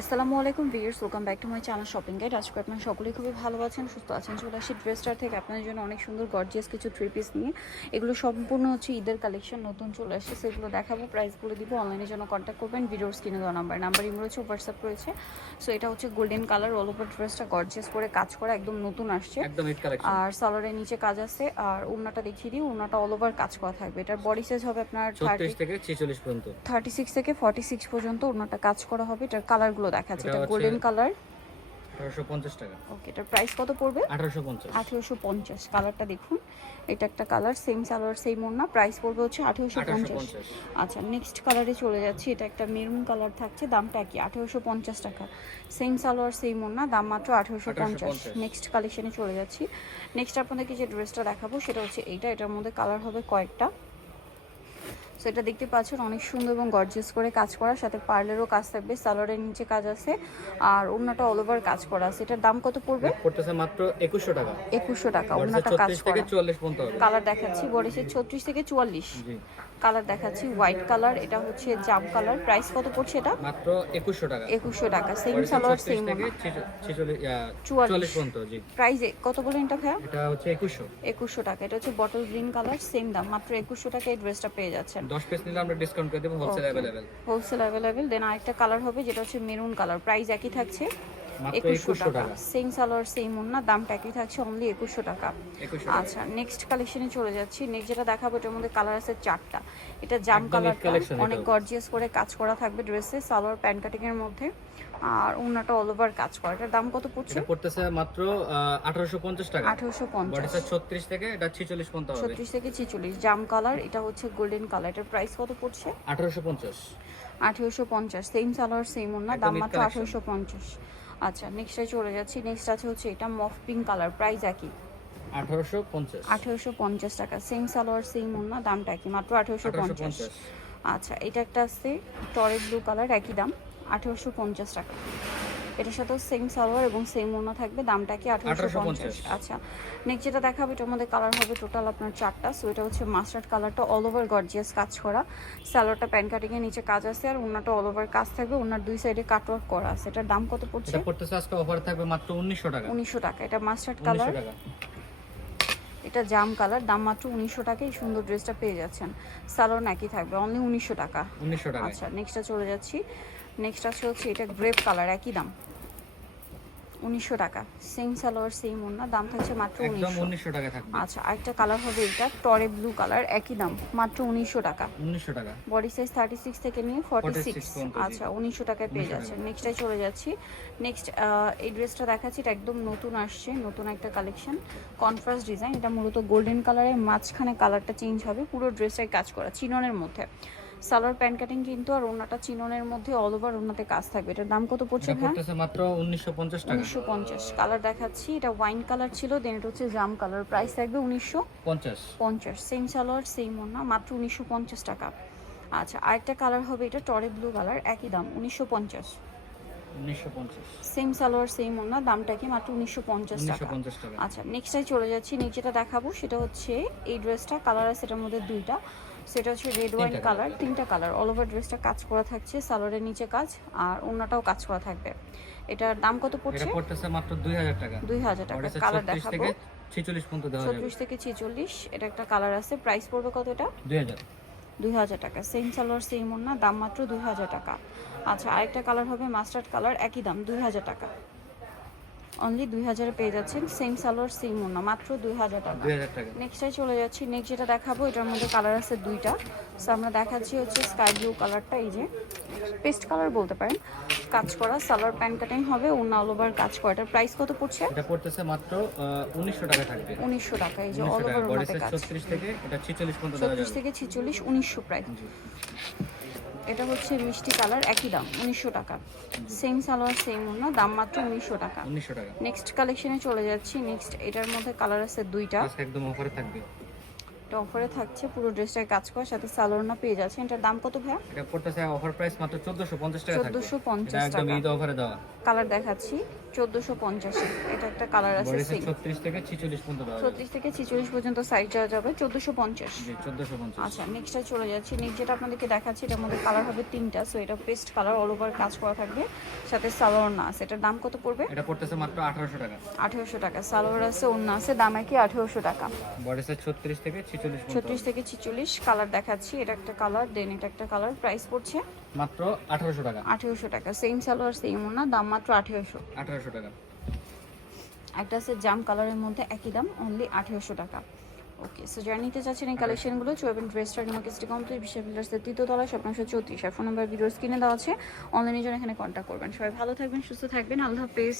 আসসালামু আলাইকুম viewers, welcome back to my channel shopping guide. আজকে আপনারা সকলেই খুবই ভালো আছেন, সুস্থ আছেন। চলে আসি ড্রেসটার থেকে আপনাদের জন্য অনেক সুন্দর গর্জিয়াস কিছু থ্রি পিস নিয়ে। এগুলো সম্পূর্ণ হচ্ছে ঈদের কালেকশন, নতুন চলে আসছে, সেগুলো দেখাবো, প্রাইসগুলো দিব। অনলাইনের জন্য কন্ট্যাক্ট করবেন, ভিডিওর স্ক্রিনে দেওয়া নাম্বার ইমো রয়েছে, হোয়াটসঅ্যাপ রয়েছে। সো এটা হচ্ছে গোল্ডেন কালার, অল ওভার ড্রেসটা গর্জিয়াস করে কাজ করা, একদম নতুন আসছে, একদম ঈদ কালেকশন। আর সালোয়ারের নিচে কাজ আছে। আর ওড়নাটা দেখিয়ে দিই, ওড়নাটা অল ওভার কাজ করা থাকবে। এটার বডি সাইজ হবে আপনার 36 থেকে 46 পর্যন্ত, 36 থেকে 46 পর্যন্ত ওড়নাটা কাজ করা হবে। এটার কালারগুলো দেখাচ্ছে, এটা গোল্ডেন কালার, 1850 টাকা। ওকে, এটার প্রাইস কত পড়বে? 1850। 1850। কালারটা দেখুন, এটা একটা কালার, সেম সালোয়ার সেম ওড়না, প্রাইস পড়বে হচ্ছে 1850। আচ্ছা, নেক্সট কালারে চলে যাচ্ছি। এটা একটা মেরুন কালার থাকছে, দামটা কি? 1850 টাকা। সেম সালোয়ার সেম ওড়না, দাম মাত্র 1850। নেক্সট কালেকশনে চলে যাচ্ছি। নেক্সট আপনাদেরকে যে ড্রেসটা দেখাবো সেটা হচ্ছে এইটা। এটার মধ্যে কালার হবে কয়েকটা। সো এটা দেখতে পাচ্ছেন অনেক সুন্দর এবং গর্জিয়াস করে কাজ করা, সাথে পার্লেরও কাজ থাকবে, সালোয়ারের নিচে কাজ আছে, আর ওড়নাটা অল ওভার কাজ করা আছে। এটার দাম কত পড়বে? পড়তেছে মাত্র 2100 টাকা। 2100 টাকা। ওড়নাটা কাজ করা, 44 পর্যন্ত হবে। কালার দেখাচ্ছি, বডিসে 36 থেকে 44। জি, কালার দেখাচ্ছি হোয়াইট কালার, এটা হচ্ছে জাম কালার। প্রাইস কত পড়ছে এটা? মাত্র 2100 টাকা। 2100 টাকা। সেম সালোয়ার সেম থেকে ওড়না, 44 পর্যন্ত। জি, প্রাইস কত বলেন এটা ভাইয়া? এটা হচ্ছে 2100। 2100 টাকা। এটা হচ্ছে বটল গ্রিন কালার, সেম দাম, মাত্র 2100 টাকা এই ড্রেসটা পেয়ে যাচ্ছেন। 10 পিস নিলে আমরা ডিসকাউন্ট করে দেব, wholesale available. Wholesale available. Then আরেকটা কালার হবে যেটা হচ্ছে মেরুন কালার, প্রাইস একই থাকছে, মাত্র 2100 টাকা। টাকা। সেম সালোয়ার সেম ওড়না, দামটা একই থাকছে, অনলি 2100 টাকা। 2100 টাকা। আচ্ছা, নেক্সট কালেকশনে চলে যাচ্ছি। নেক্সট যেটা দেখাবো এটার মধ্যে কালার আছে চারটা। এটা জাম কালার, অনেক গর্জিয়াস করে কাজ করা থাকবে ড্রেসে, সালোয়ার প্যান্ট কাটিং এর মধ্যে, আর ওড়নাটা অল ওভার কাজ করা। এটার দাম কত পড়ছে? এটা পড়তেছে মাত্র 1850 টাকা। 1850। বডিটা 36 থেকে এটা 46 পর্যন্ত হবে। 36 থেকে 46, জাম কালার, এটা হচ্ছে গোল্ডেন কালার। এটার প্রাইস কত পড়ছে? 1850। 1850। সেম সালোয়ার সেম ওড়না, দাম মাত্র 1850। আচ্ছা, নেক্সটে চলে যাচ্ছি। নেক্সট আছে হচ্ছে এটা মফ পিঙ্ক কালার, প্রাইস একই, 1850। 1850 টাকা। সেম সালোয়ার সেম ওড়না, দামটা একই, মাত্র 1850। আচ্ছা, এটা একটা আছে টরে ব্লু কালার, একই দাম, 1850 টাকা। এটার সাথেও সেম সালোয়ার এবং সেম ওড়না থাকবে, দামটা কি? 1850। আচ্ছা, নেক্সট যেটা দেখাবো এটার মধ্যে কালার হবে টোটাল আপনার চারটা। সো এটা হচ্ছে মাস্টার্ড কালারটা, অল ওভার গর্জিয়াস কাজ করা, সালোয়ারটা প্যান্ট কাটিং এর নিচে কাজ আছে, আর ওড়নাটা অল ওভার কাজ থাকবে, ওড়নার দুই সাইডে কাটওয়ার্ক করা আছে। এটার দাম কত পড়ছে? এটা পড়তেছে আজকে অফার থাকবে মাত্র 1900 টাকা। 1900 টাকা। এটা মাস্টার্ড কালার, এটা জাম কালার, দাম মাত্র 1900 টাকা। এই সুন্দর ড্রেসটা পেয়ে যাচ্ছেন, সালোয়ার একই থাকবে, অনলি 1900 টাকা। 1900 টাকা। আচ্ছা, নেক্সটটা চলে যাচ্ছি। নেক্সট আছে হচ্ছে এটা গ্রেপ কালার, একই দাম, 1900 টাকা। সেম সালোয়ার সেম ওড়না, দাম থাকছে মাত্র 1900 টাকা থাকবে। আচ্ছা, আরেকটা কালার হবে এটা টরে ব্লু কালার, একই দাম, মাত্র 1900 টাকা। 1900 টাকা। বডি সাইজ 36 থেকে নিয়ে 46। আচ্ছা, 1900 টাকায় পেয়ে যাচ্ছে। নেক্সটটাই চলে যাচ্ছি। নেক্সট এই ড্রেসটা দেখাচ্ছি, এটা একদম নতুন আসছে, নতুন একটা কালেকশন, কন্ট্রাস্ট ডিজাইন। এটা মূলত গোল্ডেন কালারের, মাঝখানে কালারটা চেঞ্জ হবে, পুরো ড্রেসটাই কাজ করা চিননের মধ্যে, সালোয়ার প্যান্ট কাটিং কিন্তু, আর ওড়নাটা চিননের মধ্যে, অল ওভার ওড়নাতে কাজ থাকবে। এটার দাম কত পড়ছে ভাই? পড়তেছে মাত্র 1950 টাকা। 1950। কালার দেখাচ্ছি, এটা ওয়াইন কালার ছিল, দেন এটা হচ্ছে জাম কালার, প্রাইস থাকবে 1950। সেম সালোয়ার সেম ওড়না, মাত্র 1950 টাকা। আচ্ছা, আরেকটা কালার হবে এটা টরে ব্লু কালার, একই দাম, 1950। 1950। সেম সালোয়ার সেম ওড়না, দামটা কি? মাত্র 1950 টাকা। আচ্ছা, নেক্সটটাই চলে যাচ্ছি। নেক্সট যেটা দেখাবো সেটা হচ্ছে এই ড্রেসটা, কালার আছে এটার মধ্যে দুইটা, সেটা হচ্ছে রেড ওয়াইন কালার, তিনটা কালার, অল ওভার ড্রেসটা কাজ করা থাকছে, সালোয়ারের নিচে কাজ, আর ওড়নাটাও কাজ করা থাকবে। এটার দাম কত পড়ছে? এটা পড়তেছে মাত্র 2000 টাকা। 2000 টাকা। কালার দেখাবো, 46 পর্যন্ত দেওয়া যাবে। 36 থেকে 46। এটা একটা কালার আছে, প্রাইস পড়বে কত এটা? 2000। 2000 টাকা। সেম সালোয়ার সেম ওড়না, দাম মাত্র 2000 টাকা। আচ্ছা, আরেকটা কালার হবে মাস্টার্ড কালার, একই দাম, 2000 টাকা। অনলি 2000 পেয়ে যাচ্ছেন, সেম সালোয়ার সেম ওড়না, মাত্র 2000 টাকা। 2000 টাকা। নেক্সটে চলে যাচ্ছি। নেক্সট যেটা দেখাবো এটার মধ্যে কালার আছে দুইটা। সো আমরা দেখাচ্ছি হচ্ছে স্কাই ব্লু কালারটা, এই যে পেস্ট কালার বলতে পারেন, কাজ করা, সালোয়ার প্যান্ট কাটিং হবে, ওড়না অল ওভার কাজ করা। এটার প্রাইস কত পড়ছে? এটা পড়তেছে মাত্র 1900 টাকা থাকবে। 1900 টাকা। এই যে অল ওভার ওড়নাতে কাজ, 36 থেকে এটা 46 পর্যন্ত দেওয়া যাবে। 36 থেকে 46, 1900 প্রাইস। এটা হচ্ছে মিষ্টি কালার, একই দাম, 1900 টাকা। সেম সালোয়ার সেম ওড়না, দাম মাত্র 1900 টাকা। 1900 টাকা। নেক্সট কালেকশনে চলে যাচ্ছি। নেক্সট এটার মধ্যে কালার আছে দুইটা, আজকে একদম অফারে থাকবে। এটা অফারে থাকছে, পুরো ড্রেসটায় কাজ করা, সাথে সালোয়ারনা পেয়ে যাচ্ছে। এটার দাম কত ভাইয়া? এটা পড়তেছে অফার প্রাইস মাত্র 1450 টাকা থাকবে। 1450 এটা একদম টাকা। ঈদ অফারে দেওয়া। কালার দেখাচ্ছি 1450 এ। এটা একটা কালার আছে বডি সেম। 36 থেকে 46 পর্যন্ত দেওয়া যাবে। 36 থেকে 46 পর্যন্ত সাইজ দেওয়া যাবে 1450। জি 1450। আচ্ছা নেক্সটে চলে যাচ্ছি। নেক্সট যেটা আপনাদেরকে দেখাচ্ছি এটার মধ্যে কালার হবে তিনটা। সো এটা পেস্ট কালার, অল ওভার কাজ করা থাকবে, সাথে সালোয়ার না আছে। এটার দাম কত পড়বে? এটা পড়তেছে মাত্র 1800 টাকা। 1800 টাকা। সালোয়ার আছে, ওন্না আছে, দাম কি 1800 টাকা। বডি সাইজ 36 থেকে 46 পর্যন্ত। 36 থেকে 46 কালার দেখাচ্ছি। এটা একটা কালার, দেন এটা একটা কালার। প্রাইস পড়ছে মাত্র 1800 টাকা। 1800 টাকা। সেম সালোয়ার সেম ওন্না, দাম মাত্র 1800। 1800 টাকা। একটা আছে জাম কালারের মধ্যে, একই দাম, অনলি 1800 টাকা। ওকে, সো যারা নিতে চাচ্ছেন এই কালেকশনগুলো চলবেন ড্রেসটার নিমাকিস্টি কমপ্লিট বিশাল বিল্ডার্সের 3য় তলায়, স্বপ্ন 34। আর ফোন নাম্বার ভিডিওস কিনে দেওয়া আছে, অনলাইনের জন্য এখানে কন্ট্যাক্ট করবেন। সবাই ভালো থাকবেন, সুস্থ থাকবেন, আল্লাহ হাফেজ।